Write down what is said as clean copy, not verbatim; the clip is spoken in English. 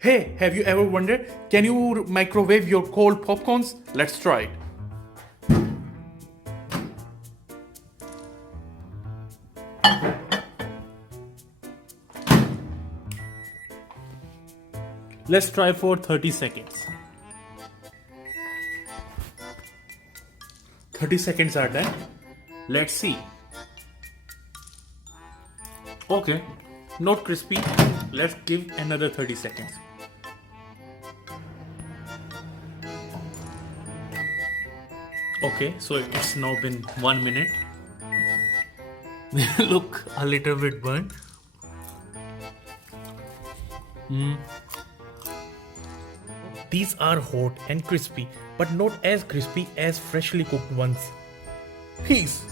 Hey, have you ever wondered, can you microwave your cold popcorns? Let's try it. Let's try for 30 seconds. 30 seconds are done. Let's see. Okay, not crispy. Let's give another 30 seconds. Okay, so it's now been 1 minute. Look a little bit burnt. These are hot and crispy, but not as crispy as freshly cooked ones. Peace.